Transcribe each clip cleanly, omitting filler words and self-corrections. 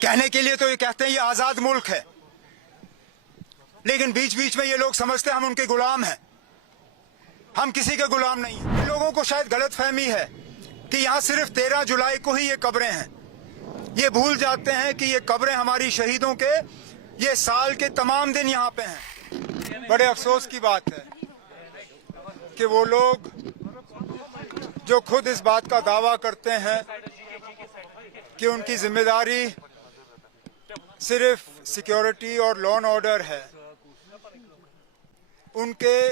कहने के लिए तो ये कहते हैं ये आजाद मुल्क है, लेकिन बीच बीच में ये लोग समझते हैं हम उनके गुलाम हैं। हम किसी के गुलाम नहीं हैं। लोगों को शायद गलतफहमी है कि यहाँ सिर्फ 13 जुलाई को ही ये कब्रें हैं। ये भूल जाते हैं कि ये कब्रें हमारी शहीदों के ये साल के तमाम दिन यहाँ पे हैं। बड़े अफसोस की बात है कि वो लोग जो खुद इस बात का दावा करते हैं कि उनकी जिम्मेदारी सिर्फ सिक्योरिटी और लॉ एंड ऑर्डर है, उनके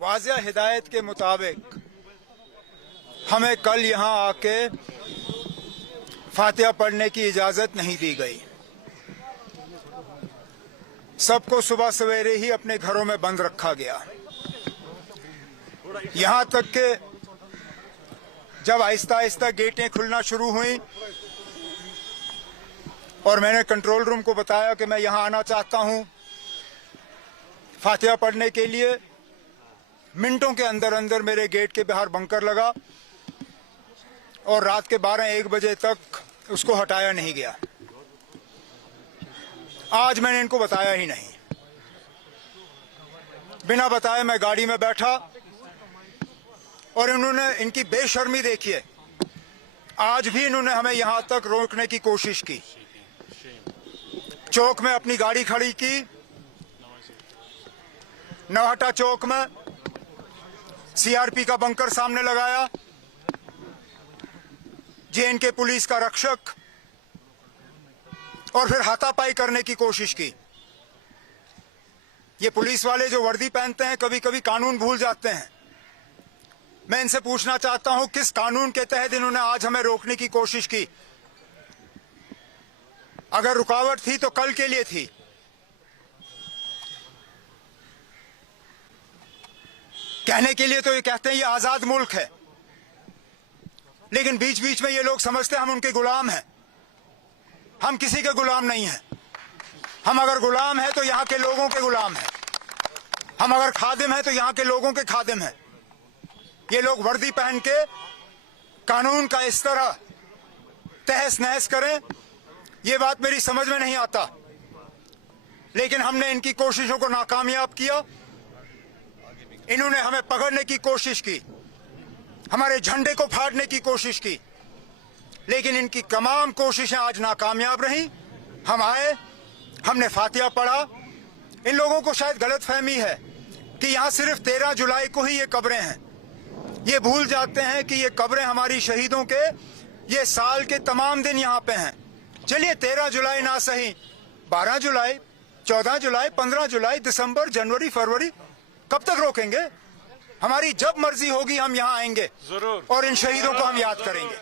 वाज़ेह हिदायत के मुताबिक हमें कल यहाँ आके फातिहा पढ़ने की इजाज़त नहीं दी गई। सबको सुबह सवेरे ही अपने घरों में बंद रखा गया। यहाँ तक कि जब आहिस्ता आहिस्ता गेटें खुलना शुरू हुई और मैंने कंट्रोल रूम को बताया कि मैं यहाँ आना चाहता हूँ फातिहा पढ़ने के लिए, मिनटों के अंदर अंदर मेरे गेट के बाहर बंकर लगा और रात के 12-1 बजे तक उसको हटाया नहीं गया। आज मैंने इनको बताया ही नहीं, बिना बताए मैं गाड़ी में बैठा और इन्होंने इनकी बेशर्मी देखिए। आज भी इन्होंने हमें यहां तक रोकने की कोशिश की। चौक में अपनी गाड़ी खड़ी की, नौहटा चौक में सीआरपी का बंकर सामने लगाया, जेएनके पुलिस का रक्षक, और फिर हाथापाई करने की कोशिश की। ये पुलिस वाले जो वर्दी पहनते हैं कभी कभी कानून भूल जाते हैं। मैं इनसे पूछना चाहता हूं किस कानून के तहत इन्होंने आज हमें रोकने की कोशिश की? अगर रुकावट थी तो कल के लिए थी। कहने के लिए तो ये कहते हैं ये आजाद मुल्क है, लेकिन बीच बीच में ये लोग समझते हैं हम उनके गुलाम हैं। हम किसी के गुलाम नहीं हैं। हम अगर गुलाम हैं तो यहाँ के लोगों के गुलाम हैं। हम अगर खादिम हैं तो यहाँ के लोगों के खादिम हैं। ये लोग वर्दी पहन के कानून का इस तरह तहस नहस करें, ये बात मेरी समझ में नहीं आता। लेकिन हमने इनकी कोशिशों को नाकामयाब किया। इन्होंने हमें पकड़ने की कोशिश की, हमारे झंडे को फाड़ने की कोशिश की, लेकिन इनकी तमाम कोशिशें आज नाकामयाब रहीं। हम आए, हमने फातिहा पढ़ा। इन लोगों को शायद गलतफहमी है कि यहाँ सिर्फ 13 जुलाई को ही ये कब्रें हैं। ये भूल जाते हैं कि ये कब्रें हमारी शहीदों के ये साल के तमाम दिन यहाँ पे हैं। चलिए 13 जुलाई ना सही, 12 जुलाई, 14 जुलाई, 15 जुलाई, दिसंबर, जनवरी, फरवरी, कब तक रोकेंगे? हमारी जब मर्जी होगी हम यहाँ आएंगे जरूर, और इन शहीदों को हम याद करेंगे।